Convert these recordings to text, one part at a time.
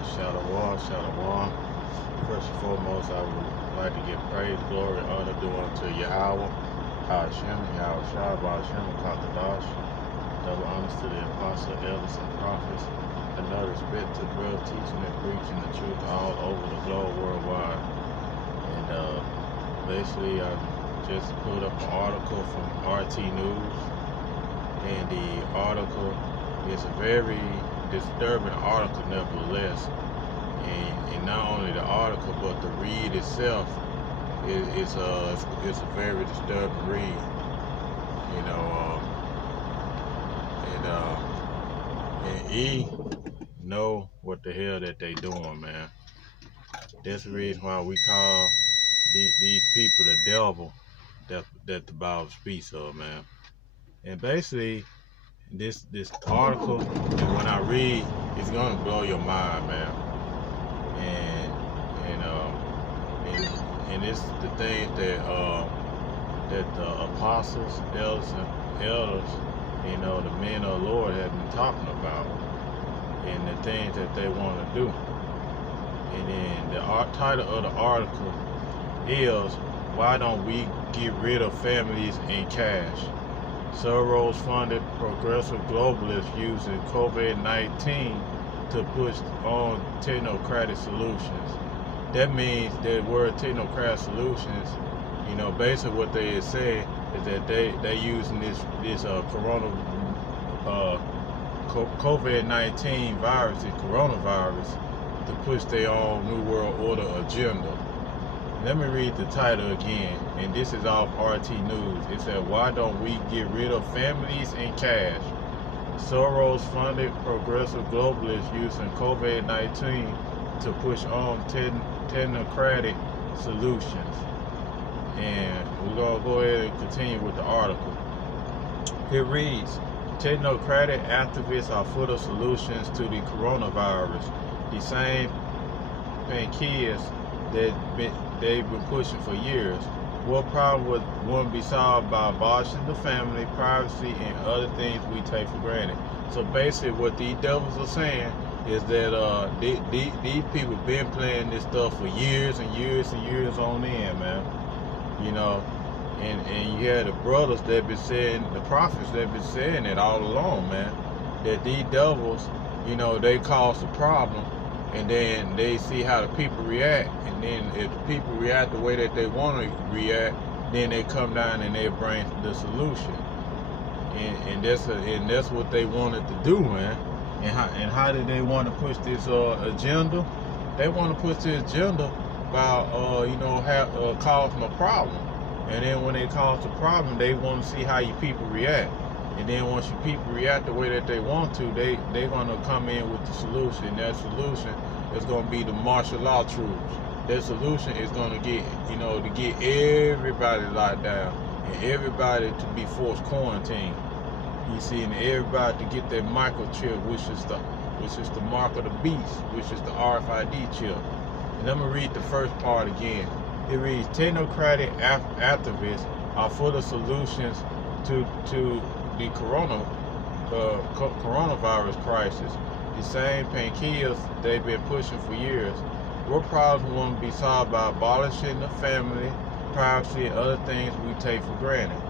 Shalom. First and foremost, I would like to give praise, glory, honor due unto Yahweh, Hashem, Yahweh Shah, Hashem, Kakadash. Double honors to the apostle, elders, and prophets. Another respect to real teaching and preaching the truth all over the globe, worldwide. And basically, I just put up an article from RT News, and the article is a very disturbing article, nevertheless. And not only the article, but the read itself is a very disturbing read. You know, and E know what the hell that they doing, man. That's the reason why we call these people the devil that the Bible speaks of, man. And basically, this article, and when I read, it's gonna blow your mind, man. And it's the things that the apostles, elders, you know, the men of the Lord have been talking about, and the things that they want to do. And then the title of the article is, "Why don't we get rid of families in cash?" Soros-funded progressive globalists using COVID-19 to push on technocratic solutions. That means that word technocratic solutions, you know, basically what they is saying is that they using this COVID-19 virus, the coronavirus, to push their own New World Order agenda. Let me read the title again, and this is off RT News. It said, "Why don't we get rid of families in cash?" Soros-funded progressive globalists using COVID-19 to push on technocratic solutions. And we're going to go ahead and continue with the article. It reads, "Technocratic activists are full of solutions to the coronavirus. The same panacea that they've been pushing for years. What problem would one be solved by abolishing the family, privacy, and other things we take for granted?" So basically what these devils are saying is that these people been playing this stuff for years and years and years on end, man. You know, and you had the brothers that been saying, the prophets that been saying it all along, man, that these devils, you know, they cause the problem, and then they see how the people react, and then if the people react the way that they want to react, then they come down and they bring the solution. And that's what they wanted to do, man. And how did they want to push this agenda? They want to push the agenda by you know, causing a problem. And then when they cause a problem, they want to see how your people react. And then once your people react the way that they want to, they're gonna come in with the solution. That solution is gonna be the martial law troops. That solution is gonna get, you know, to get everybody locked down and everybody to be forced quarantined. You see, and everybody to get their microchip, which is the mark of the beast, which is the RFID chip. And let me read the first part again. It reads, "Technocratic activists are full of solutions to the coronavirus crisis. The same panacea they've been pushing for years. What problems want to be solved by abolishing the family, privacy, and other things we take for granted?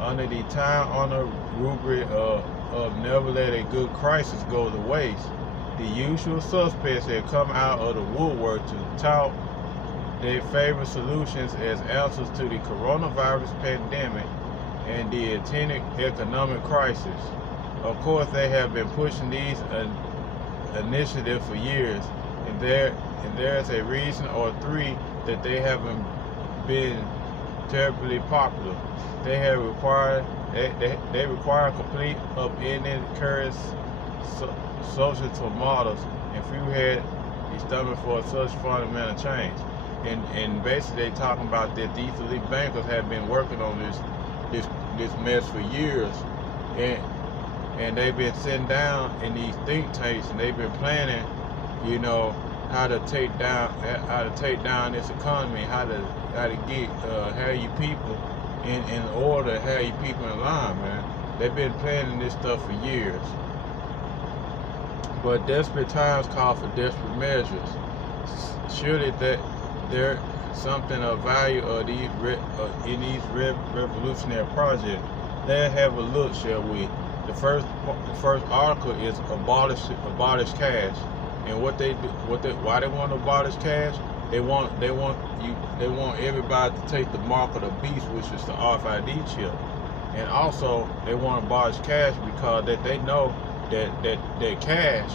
Under the time-honored rubric of never let a good crisis go to waste, the usual suspects have come out of the woodwork to tout their favorite solutions as answers to the coronavirus pandemic and the attendant economic crisis. Of course, they have been pushing these initiatives for years, and there's a reason or three that they haven't been terribly popular. They require complete upending current social models, and few had the stomach for such fundamental change. And basically, they talking about that these elite bankers have been working on this mess for years, and they've been sitting down in these think tanks, and they've been planning, you know, how to take down this economy, how to get have you people in order, have you people in line, man. They've been planning this stuff for years. But desperate times call for desperate measures. Surely that there something of value of these in these revolutionary projects. Let's have a look, shall we? The first article is abolish cash, and why they want to abolish cash? They want everybody to take the mark of the beast, which is the RFID chip, and also they want to abolish cash because that they know that cash,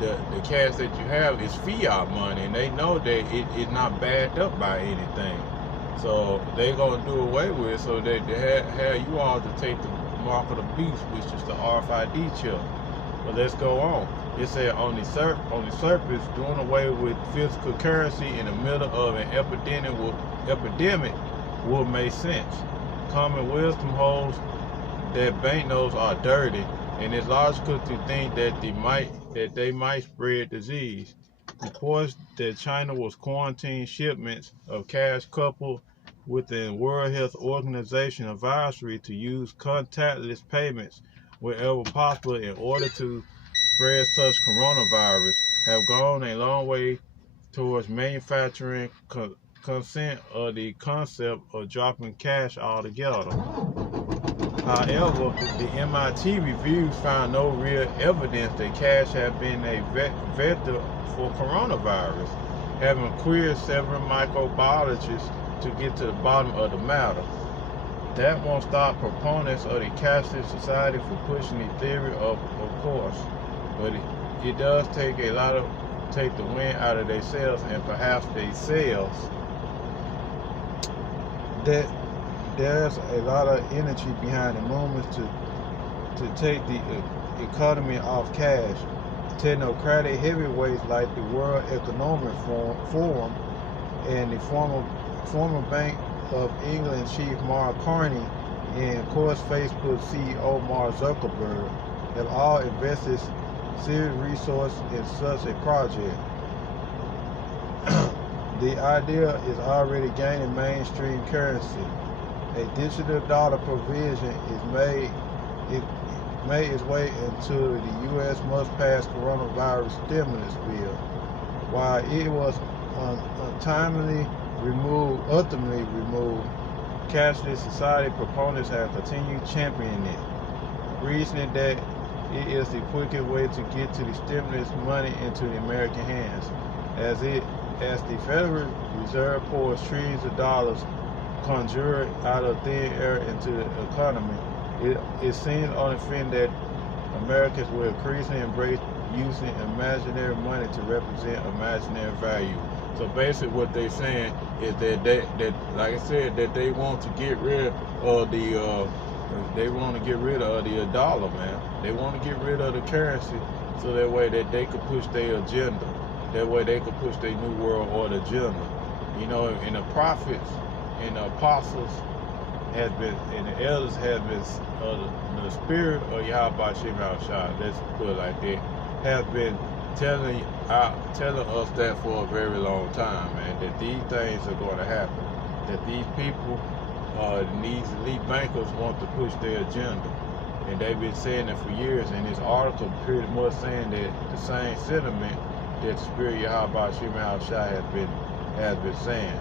the cash that you have is fiat money, and they know that it is not backed up by anything. So they're gonna do away with it, so that they have you all to take the mark of the beast, which is the RFID chip. But let's go on. It said on the surface, doing away with physical currency in the middle of an epidemic will make sense. Common wisdom holds that banknotes are dirty, and it's logical to think that they might spread disease. Reports that China was quarantining shipments of cash coupled with the World Health Organization advisory to use contactless payments wherever possible in order to spread such coronavirus have gone a long way towards manufacturing consent of the concept of dropping cash altogether. However, the MIT reviews found no real evidence that cash had been a vector for coronavirus, having queried several microbiologists to get to the bottom of the matter. That won't stop proponents of the cashless society from pushing the theory of course, but it does take a lot of take the wind out of their sails, and perhaps they sales that there's a lot of energy behind the movements to take the economy off cash. Technocratic heavyweights like the World Economic Forum and the former Bank of England chief Mark Carney and of course Facebook CEO Mark Zuckerberg have all invested serious resources in such a project. The idea is already gaining mainstream currency. A digital dollar provision is made its way into the U.S. must-pass coronavirus stimulus bill. While it was ultimately removed, cashless society proponents have continued championing it, reasoning that it is the quickest way to get to the stimulus money into the American hands. As the Federal Reserve pours trillions of dollars conjured out of thin air into the economy, it seems unfair that Americans will increasingly embrace using imaginary money to represent imaginary value. So basically what they're saying is that like I said, that they want to get rid of the dollar, man. They want to get rid of the currency so that way that they could push their agenda. That way they could push their New World Order agenda. You know, and the prophets and the apostles has been, and the elders have been, the spirit of Yahweh Shem Shah, let's put it like that, has been telling us that for a very long time, man, that these things are going to happen. That these people, these elite bankers want to push their agenda. And they've been saying it for years, and this article pretty much saying that the same sentiment that the spirit of Yahweh Shem Shah has been saying.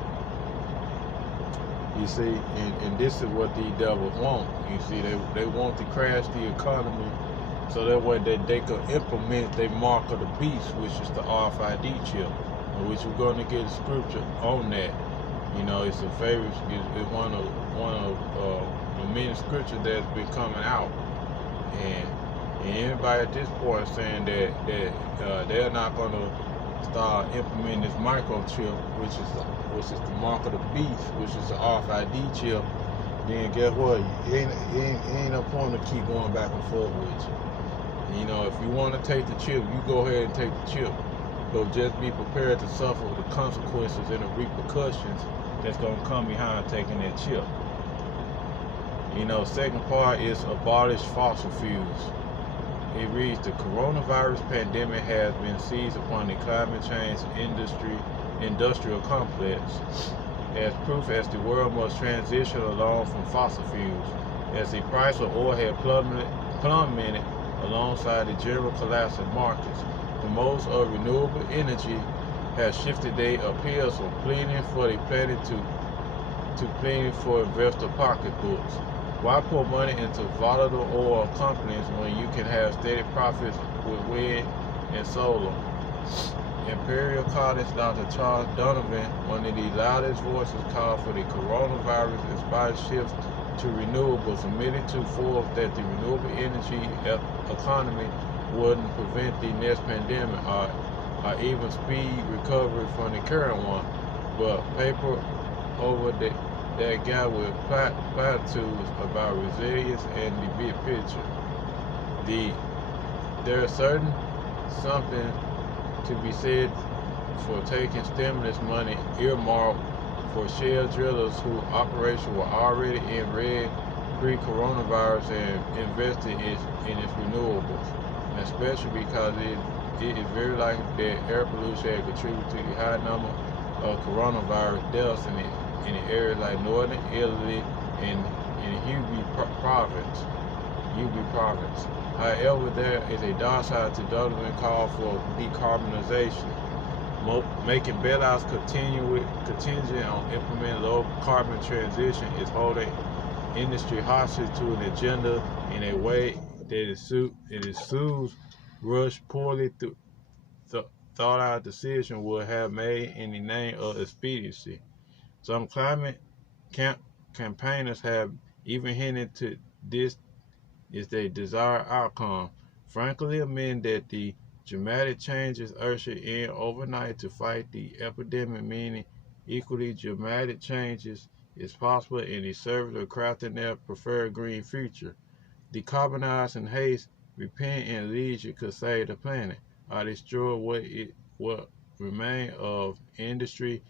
You see, and this is what these devils want. You see, they want to crash the economy so that way that they could implement their mark of the beast, which is the RFID chip, which we're going to get a scripture on that. You know, it's a favorite, it's one of the many scriptures that's been coming out, and anybody at this point saying that they're not going to start implementing this microchip, which is the mark of the beast, which is the RFID chip, then guess what? It ain't no point to keep going back and forth with you. You know, if you want to take the chip, you go ahead and take the chip, but just be prepared to suffer the consequences and the repercussions that's going to come behind taking that chip. You know, second part is abolish fossil fuels. It reads, the coronavirus pandemic has been seized upon the climate change industrial complex as proof as the world must transition along from fossil fuels. As the price of oil had plummeted alongside the general collapse in markets. The most of renewable energy has shifted their appeals from pleading for the planet to pleading for investor pocketbooks. Why pour money into volatile oil companies when you can have steady profits with wind and solar? Imperial College Dr. Charles Donovan, one of the loudest voices, called for the coronavirus-inspired shift to renewables, admitted to Forbes that the renewable energy economy wouldn't prevent the next pandemic or even speed recovery from the current one, but paper over that guy with platitudes about resilience and the big picture. There's something to be said for taking stimulus money earmarked for shale drillers whose operations were already in red pre-coronavirus and invested in its renewables, especially because it is very likely that air pollution had contributed to the high number of coronavirus deaths in areas like northern Italy and in Hubei province. However, there is a dark side to Donovan's call for decarbonization, making bailouts contingent on implementing low carbon transition is holding industry hostage to an agenda in a way that it sues rushed poorly thought out decision would have made in the name of expediency. Some climate campaigners have even hinted to this is their desired outcome. Frankly, admitting that the dramatic changes ushered in overnight to fight the epidemic, meaning equally dramatic changes is possible in the service of crafting their preferred green future. Decarbonize in haste, repent in leisure could save the planet, or destroy what remain of industry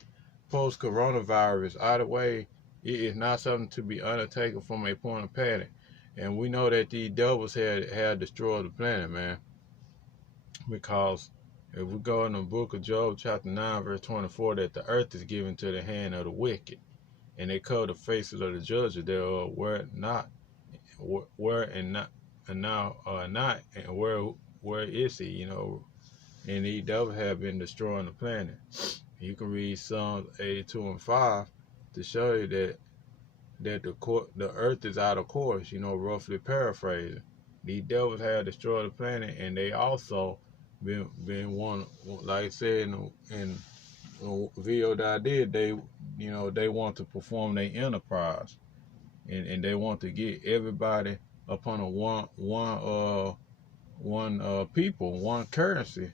post-coronavirus. Either way, it is not something to be undertaken from a point of panic. And we know that these devils had destroyed the planet, man. Because if we go in the book of Job, chapter 9, verse 24, that the earth is given to the hand of the wicked, and they cover the faces of the judges thereof, where and now not, and where is he? And these devils have been destroying the planet. You can read Psalms 82 and 5 to show you that the earth is out of course, roughly paraphrasing. These devils have destroyed the planet, and they also been one, like I said in the video that I did, they want to perform their enterprise, and they want to get everybody upon a one people, one currency,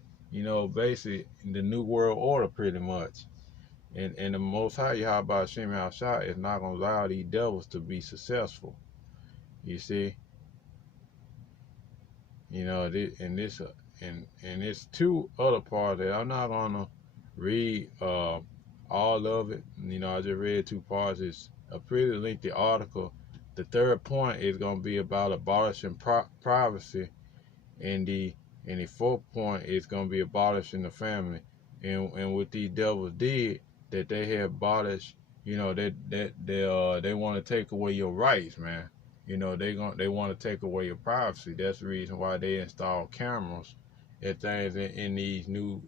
basically the new world order pretty much. And the Most High Yahweh Shem Shah is not going to allow these devils to be successful. You see, and it's two other parts that I'm not going to read all of it. I just read two parts. It's a pretty lengthy article. The third point is going to be about abolishing privacy, and the fourth point is going to be abolishing the family. And what these devils did, that they have abolished, they want to take away your rights, man. They want to take away your privacy. That's the reason why they install cameras and things in these new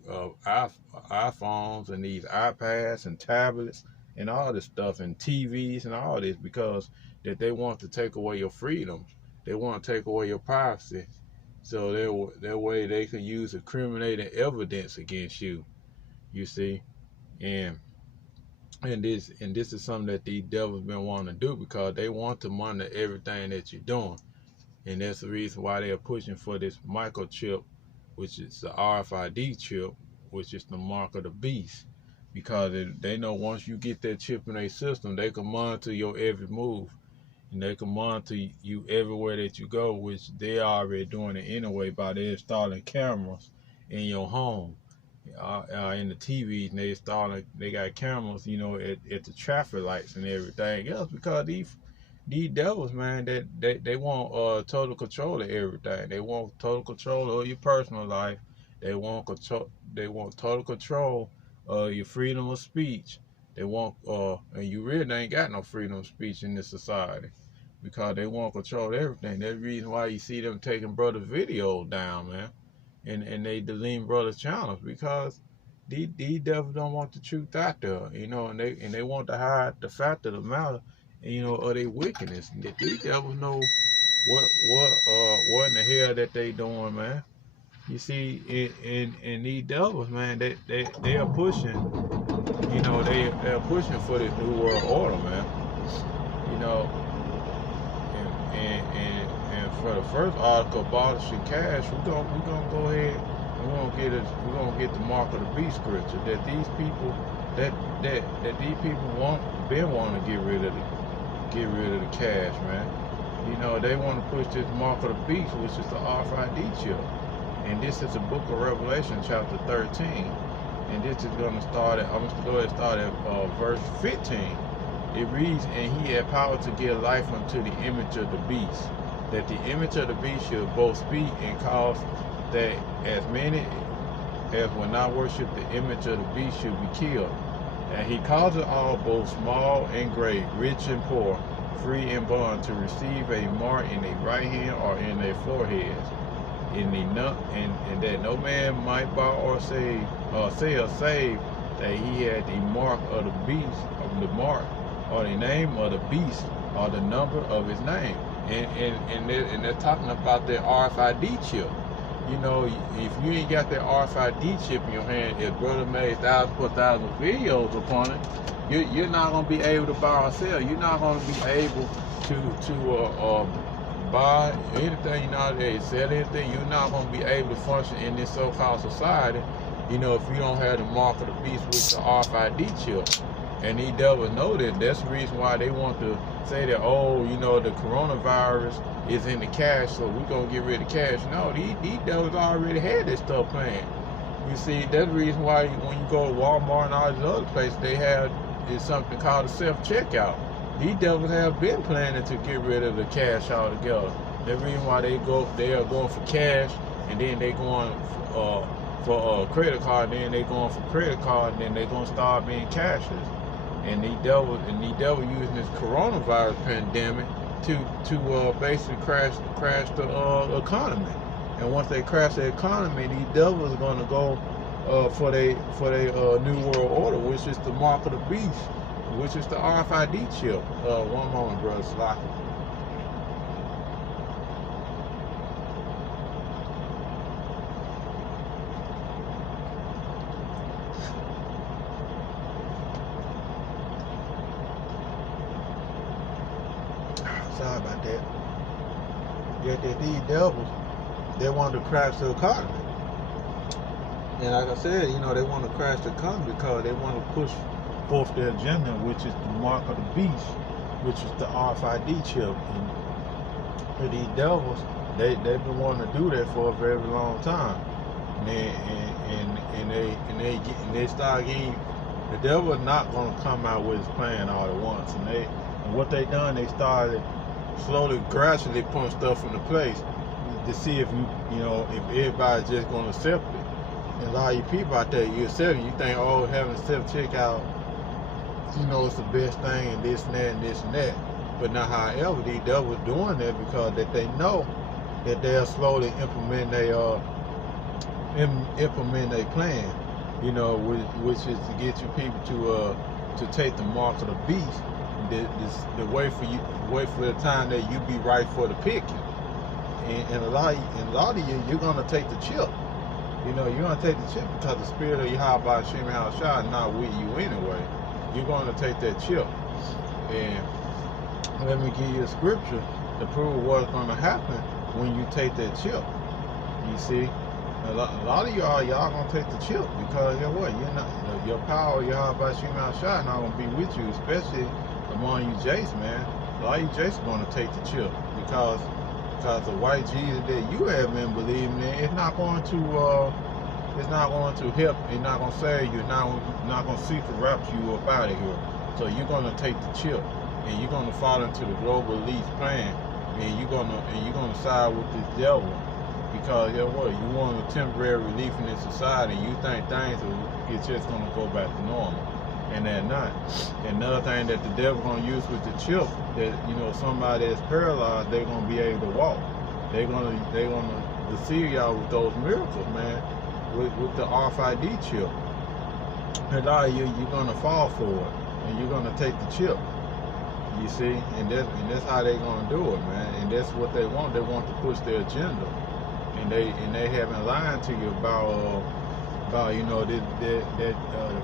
iPhones and these iPads and tablets and all this stuff and TVs and all this, because that they want to take away your freedoms. They want to take away your privacy, so that way they can use incriminating evidence against you. You see, and this is something that these devils been wanting to do, because they want to monitor everything that you're doing, and that's the reason why they are pushing for this microchip, which is the RFID chip, which is the mark of the beast, because they know once you get that chip in their system, they can monitor your every move, and they can monitor you everywhere that you go, which they are already doing it anyway by they installing cameras in your home. In the TVs, and they got cameras, at the traffic lights and everything else, because these devils, man, they want total control of everything. They want total control of your personal life. They want total control of your freedom of speech. They want and you really ain't got no freedom of speech in this society. because they want to control everything. That's the reason why you see them taking brothers' videos down, man, and they deleting brothers' channels, because these devils don't want the truth out there, and they want to hide the fact of the matter, of their wickedness. These devils know what in the hell that they doing, man. You see, in these devils, man, they are pushing, they're pushing for this new world order, man. You know, and for the first article, abolishing cash, we're gonna go ahead and we're gonna get the mark of the beast scripture, that these people that these people been wanting to get rid of the cash, man. They want to push this mark of the beast, which is the RFID chip. And this is the book of Revelation, chapter 13. And this is going to start at, I'm going to go ahead and start at verse 15. It reads, "And he had power to give life unto the image of the beast, that the image of the beast should both speak and cause that as many as will not worship the image of the beast should be killed. And he caused all, both small and great, rich and poor, free and bond, to receive a mark in their right hand or in their foreheads, and that no man might buy or sell save that he had the mark of the beast, of the mark, or the name of the beast, or the number of his name." And they're talking about that RFID chip. If you ain't got that RFID chip in your hand, if brother made thousands of videos upon it, you're not gonna be able to buy or sell. You're not gonna be able to buy anything nowadays, sell anything. You're not gonna be able to function in this so-called society, if you don't have the mark of the beast with the RFID chip. And these devils know that. That's the reason why they want to say that, the coronavirus is in the cash, so we're going to get rid of cash. No, these devils already had this stuff planned. You see, that's the reason why when you go to Walmart and all these other places, they have something called a self-checkout. These devils have been planning to get rid of the cash altogether. That's the reason why they are going for cash, and then they going for credit card, then they going for credit card, and then they going to start being cashless. And these devils using this coronavirus pandemic to basically crash the economy. And once they crash the economy, these devils are going to go for their new world order, which is the mark of the beast, which is the RFID chip. One moment, brother Slocky. Sorry about that. Yet these devils, they want to crash the economy. And like I said, they want to crash the economy because they want to push forth their agenda, which is the mark of the beast, which is the RFID chip. And these devils, they've been wanting to do that for a very long time. And they start getting, the devil is not going to come out with his plan all at once. And what they done, they started slowly, gradually putting stuff into place to see if if everybody's just going to accept it. And a lot of you people out there, you accept it, you think, having a self-checkout, it's the best thing, and this and that and this and that. But now, however, these devils doing that because that they know that they'll slowly implement their plan, which is to get you people to take the mark of the beast. The wait for the time that you be right for the picking. And a lot of you, you're gonna take the chip. You're gonna take the chip because the spirit of Yahweh Shem Shah is not with you anyway. You're gonna take that chip. And let me give you a scripture to prove what's gonna happen when you take that chip. You see, a lot of y'all gonna take the chip because you know what? You're not, your power, Yahweh Shem Shah, not gonna be with you, especially among you Jace, man. A lot of you Jace are gonna take the chip because the white Jesus that you have been believing in, it's not going to help. It's not going to save you. It's not going to seek to rapture you up out of here. So you're going to take the chip, and you're going to fall into the global elite plan, and you're going to side with this devil because you want a temporary relief in this society. And you think things are just going to go back to normal. and they're not. Another thing that the devil gonna use with the chip, that somebody that's paralyzed, they're gonna be able to walk. They're gonna deceive y'all with those miracles, man, with the RFID chip. And you're gonna fall for it, and you're gonna take the chip. You see, and that's how they're gonna do it, man. And that's what they want. They want to push their agenda, and they haven't lied to you about the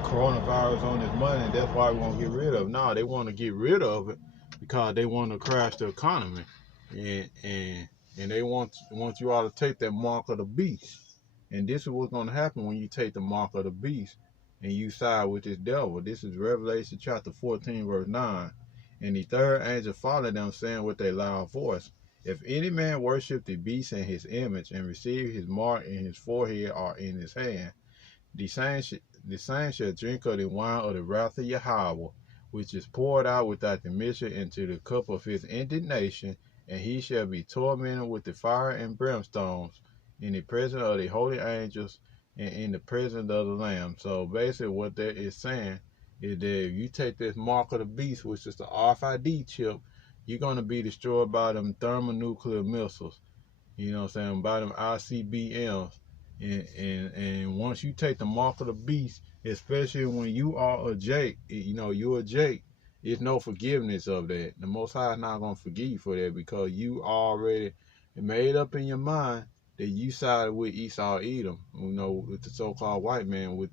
coronavirus on this money, and that's why we want to get rid of it. No, they want to get rid of it because they want to crash the economy, and they want you all to take that mark of the beast. And this is what's going to happen when you take the mark of the beast and you side with this devil. This is Revelation chapter 14, verse 9. And the third angel followed them, saying with a loud voice, if any man worship the beast in his image and receive his mark in his forehead or in his hand, the same shall drink of the wine of the wrath of Yahweh, which is poured out without admission into the cup of his indignation, and he shall be tormented with the fire and brimstones in the presence of the holy angels and in the presence of the Lamb. So basically what that is saying is that if you take this mark of the beast, which is the RFID chip, you're going to be destroyed by them thermonuclear missiles, by them ICBMs. And once you take the mark of the beast, especially when you are a Jake, you're a Jake, there's no forgiveness of that. The Most High is not going to forgive you for that, because you already made up in your mind that you sided with Esau Edom, with the so-called white man, with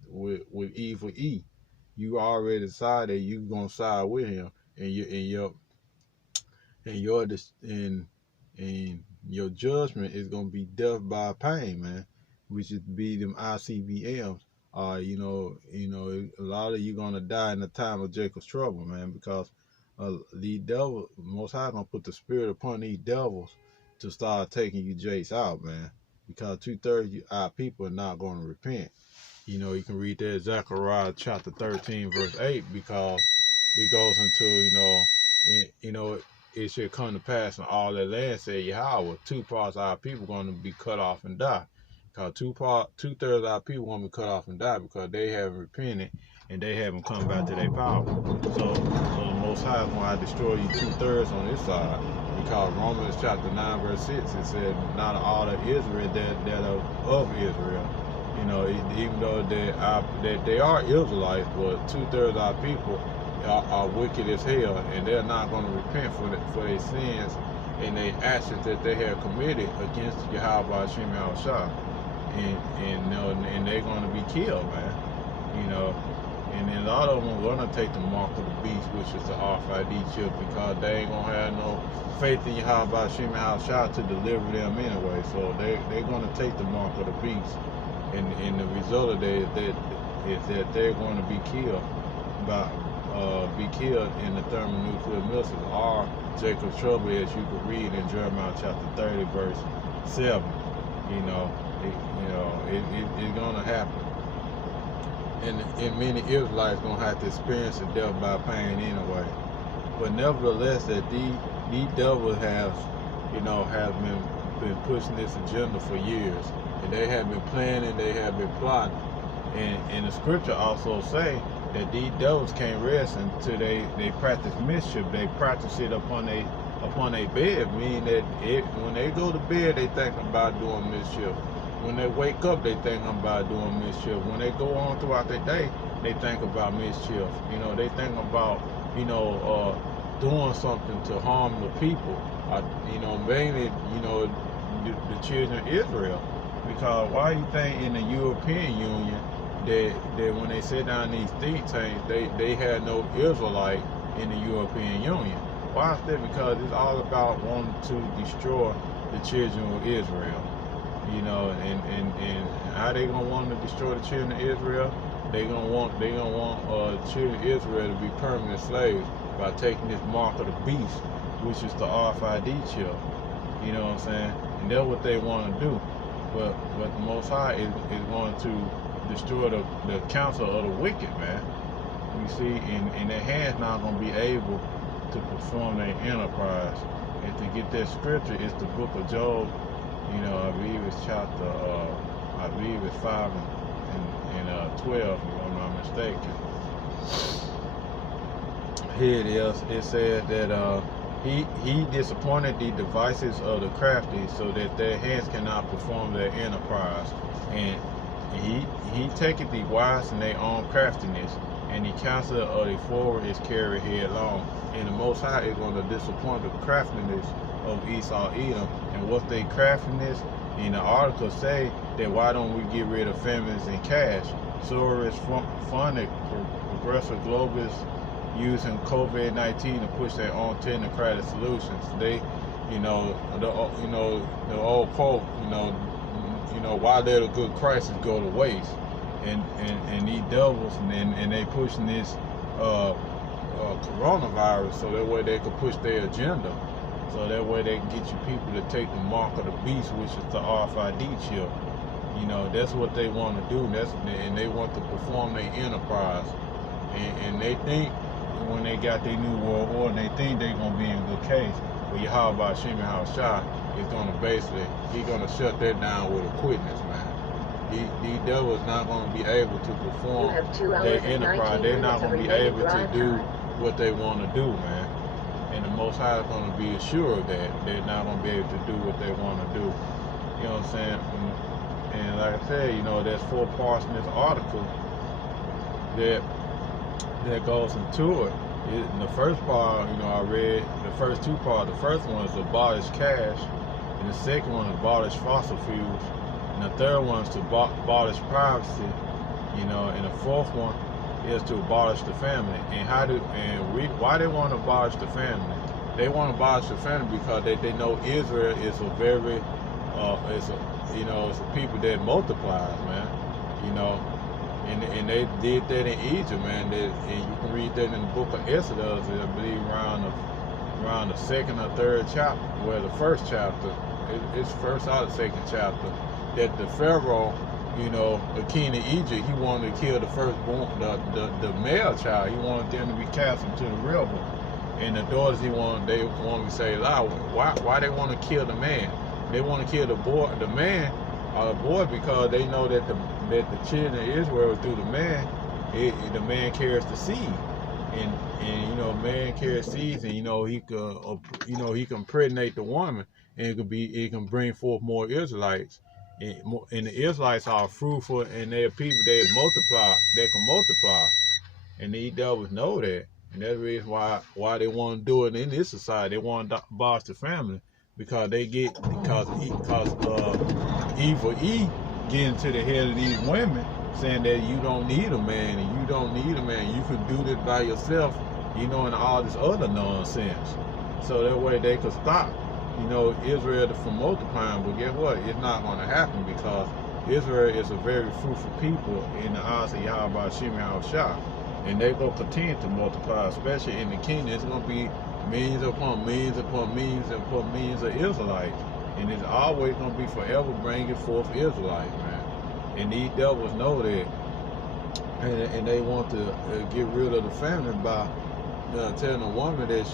evil E. You already decided you're going to side with him, and your judgment is going to be death by pain, man, which is be them ICBMs. A lot of you going to die in the time of Jacob's trouble, man, because the devil, Most High going to put the spirit upon these devils to start taking you Jace out, man, because 2/3 of our people are not going to repent. You can read that Zechariah chapter 13, verse 8, because it goes into, it should come to pass in all that land, said Yahweh, 2 parts of our people going to be cut off and die. Because 2/3 of our people going to be cut off and die because they haven't repented and they haven't come back to their power. So the Most High is going to destroy you 2/3 on this side, because Romans chapter 9, verse 6, it said, not all of Israel that are of Israel. Even though they are Israelites, but 2/3 of our people are wicked as hell, and they're not going to repent for their sins and their actions that they have committed against Yahweh Hashem Yahushua. And they're going to be killed, man. And then a lot of them are going to take the mark of the beast, which is the RFID chip, because they ain't going to have no faith in Yahweh Hashem Yahushua to deliver them anyway. So they're going to take the mark of the beast. And the result of that is that they're going to be killed in the thermonuclear missiles, or Jacob's trouble, as you can read in Jeremiah chapter 30, verse 7. It's going to happen. And many Israelites going to have to experience the death by pain anyway. But nevertheless, that these devils have been pushing this agenda for years. And they have been planning, they have been plotting. And the scripture also say that these devils can't rest until they practice mischief. They practice it upon a bed, meaning that when they go to bed, they think about doing mischief. When they wake up, they think about doing mischief. When they go on throughout the day, they think about mischief. They think about, doing something to harm the people. Mainly, the children of Israel. Because why you think in the European Union that when they sit down in these think tanks, they had no Israelite in the European Union? Why is that? Because it's all about wanting to destroy the children of Israel. And how they gonna want to destroy the children of Israel? They gonna want children of Israel to be permanent slaves by taking this mark of the beast, which is the RFID chip. You know what I'm saying? And that's what they want to do. But the Most High is going to destroy the counsel of the wicked, man. You see, and their hands not going to be able to perform their enterprise. And to get that scripture, it's the book of Job. I believe it's chapter, I believe it's 5 and 12, if I'm not mistaken. Here it is. It says that he disappointed the devices of the crafty, so that their hands cannot perform their enterprise. And he taketh the wise in their own craftiness, and the counsel of the forward is carried headlong. And the Most High is going to disappoint the craftiness of Esau Edom. And what's their craftiness? In the article say that why don't we get rid of famines and cash? Soros funded progressive globalists using COVID-19 to push their own technocratic solutions. They, the old quote, why let a good crisis go to waste? And these devils, and they pushing this coronavirus so that way they can push their agenda. So that way they can get you people to take the mark of the beast, which is the RFID chip. That's what they want to do. And they want to perform their enterprise. And they think when they got their new world order, they think they're going to be in good case. But Yahweh Shimon Shah is going to he's going to shut that down with a quickness, man. These devils not going to be able to perform their enterprise. They're not going to be able to do what they want to do, man. And the Most High is going to be assured of that. They're not going to be able to do what they want to do. You know what I'm saying? And like I said, there's 4 parts in this article that goes into it. In the first part, I read the first 2 parts. The first one is abolish cash, and the second one is abolish fossil fuels, and the third one is to abolish privacy, and the fourth one is to abolish the family. And why they want to abolish the family? They want to abolish the family because they know Israel is a very it's a people that multiplies, man. And they did that in Egypt, man. And you can read that in the book of Exodus, I believe around the 2nd or 3rd chapter, well, the first chapter, it's first or the 2nd chapter, that the Pharaoh, the king of Egypt, he wanted to kill the firstborn, the male child. He wanted them to be cast into the river. And the daughters, they wanted to say, why they want to kill the man? They want to kill the man or the boy because they know that the children of Israel through the man, the man carries the seed. And man carries seeds, and he can impregnate the woman, and it can bring forth more Israelites. And the Israelites are fruitful, and they're people they can multiply. And these devils know that. And that's the reason why they want to do it in this society. They want to abolish the family because evil E get into the head of these women, saying that you don't need a man and you don't need a man. You can do this by yourself, and all this other nonsense. So that way they could stop, Israel from multiplying. But guess what? It's not going to happen because Israel is a very fruitful people in the eyes of Yahweh Shimon Shah. And they going to continue to multiply, especially in the kingdom. It's going to be millions upon millions upon millions upon millions of Israelites. And it's always going to be forever bringing forth Israelites, man. And these devils know that. And they want to get rid of the family by telling a woman that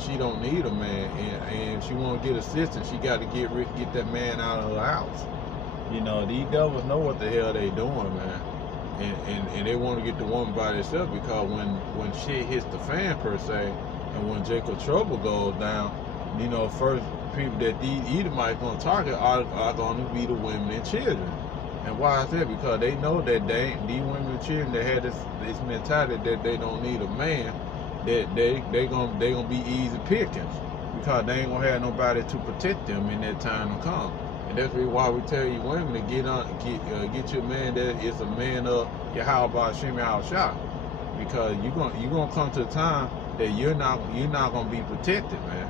she don't need a man. And if she want to get assistance, she got to get that man out of her house. These devils know what the hell they doing, man. And they want to get the woman by themselves because when shit hits the fan, per se, and when Jacob trouble goes down, first people that these Edomites going to target are going to be the women and children. And why is that? Because they know that these women and children that had this mentality that they don't need a man, that they gonna be easy pickings because they ain't gonna have nobody to protect them in that time to come. And that's really why we tell you women to get your man that is a man of Yahweh Shimon Shah, because you're gonna come to a time that you're not gonna be protected, man.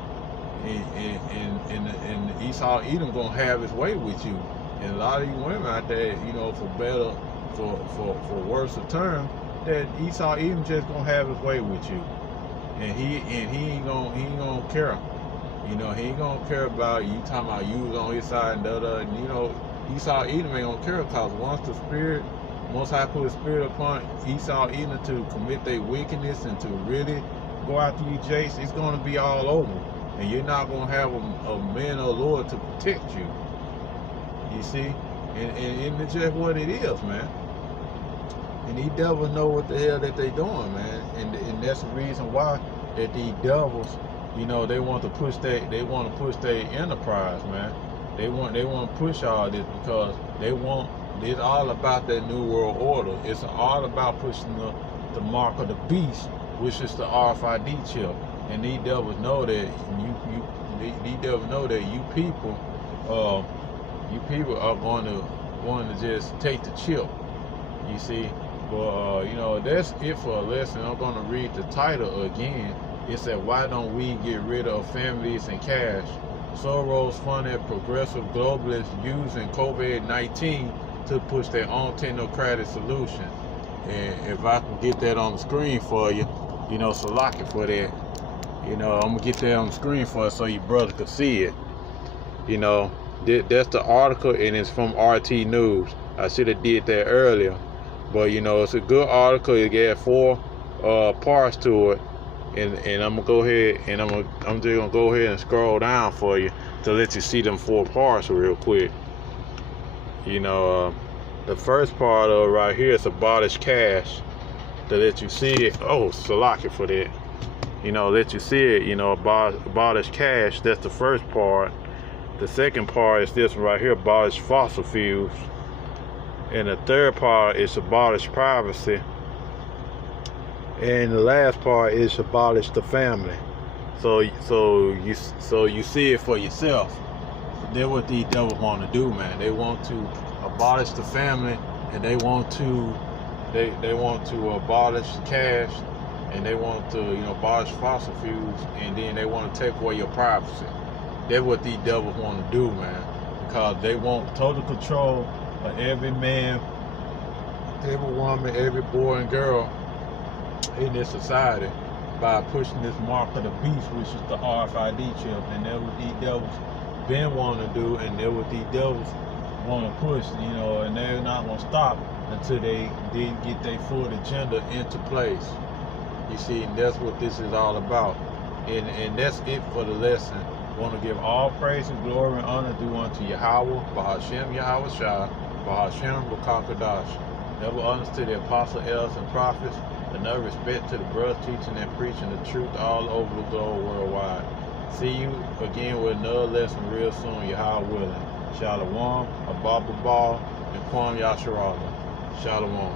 And Esau Edom gonna have his way with you. And a lot of these women out there, for better, for worse of term, that Esau Edom just gonna have his way with you, and he ain't gonna care. He ain't gonna care about you talking about you was on his side and Esau Edom ain't gonna care, because once I put a spirit upon Esau Edom to commit their wickedness and to really go after you, Jace, it's gonna be all over, and you're not gonna have a man or Lord to protect you. You see, and it's just what it is, man. And these devils know what the hell that they doing, man. And that's the reason why that these devils, you know, they want to push their enterprise, man. They want to push all this because it's all about that new world order. It's all about pushing the mark of the beast, which is the RFID chip. And these devils know that these devils know that you people are going to just take the chip. You see, but you know, that's it for a lesson. I'm going to read the title again. It said, "Why don't we get rid of families and cash?" Soros funded progressive globalists using COVID-19 to push their own technocratic solution. And if I can get that on the screen for you, you know, so lock it for that. You know, I'm gonna get that on the screen for it so your brother could see it. You know, that's the article, and it's from RT News. I should have did that earlier, but you know, it's a good article. It got 4 parts to it, and I'm gonna go ahead and I'm just gonna go ahead and scroll down for you to let you see them 4 parts real quick. You know, the first part of right here is abolish cash, to let you see it. Oh, so lock it for that. You know, let you see it. You know, abolish cash. That's the first part. The second part is this one right here, abolish fossil fuels. And the third part is abolish privacy. And the last part is abolish the family. So you see it for yourself. That's what these devils want to do, man. They want to abolish the family, and they want to abolish cash, and they want to, you know, abolish fossil fuels, and then they want to take away your privacy. That's what these devils want to do, man, because they want total control of every man, every woman, every boy and girl in this society by pushing this mark of the beast, which is the RFID chip. And that's what these devils been wanting to do, and that's what these devils want to push, you know, and they're not going to stop until they get their full agenda into place. You see, and that's what this is all about. And that's it for the lesson. I want to give all praise and glory and honor due unto Yahweh, Bahashem Yahweh Shah, Bahashem Bakakadash. Double honors to the apostle, elders, and prophets. Another respect to the brothers teaching and preaching the truth all over the globe worldwide. See you again with another lesson real soon, Yahweh willing. Shalom, Abba Ball, and Kwam Yasharala. Shalom.